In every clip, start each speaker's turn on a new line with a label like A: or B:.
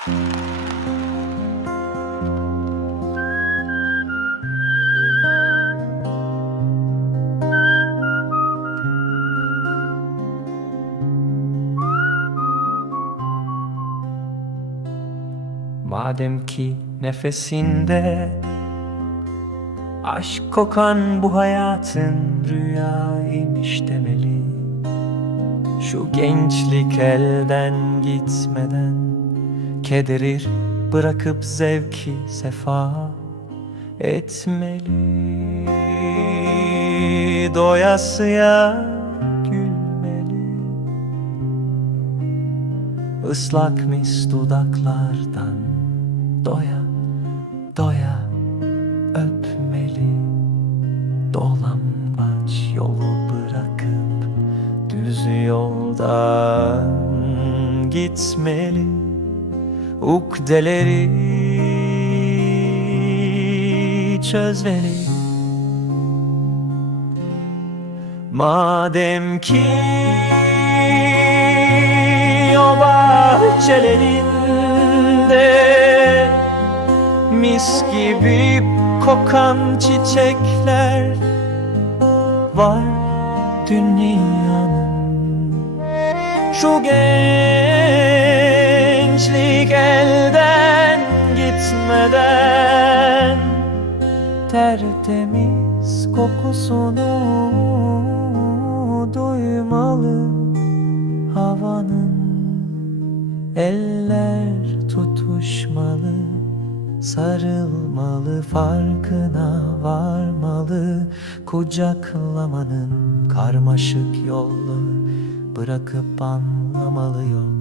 A: Madem ki nefesinde Aşk kokan bu hayatın rüyaymış demeli Şu gençlik elden gitmeden Kederir bırakıp zevki sefa etmeli. Doyasıya gülmeli. Islak mis dudaklardan doya doya öpmeli. Dolambaç yolu bırakıp düz yoldan gitmeli Ukdeleri çözmeli Madem ki o bahçelerinde Mis gibi kokan çiçekler var dünyanın. Şu gençlik elden gitmeden. Tertemiz kokusunu duymalı havanın. Eller tutuşmalı Sarılmalı farkına varmalı. Kucaklamanın karmaşık yolları Bırakıp anlamalı yok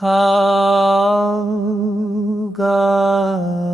A: how God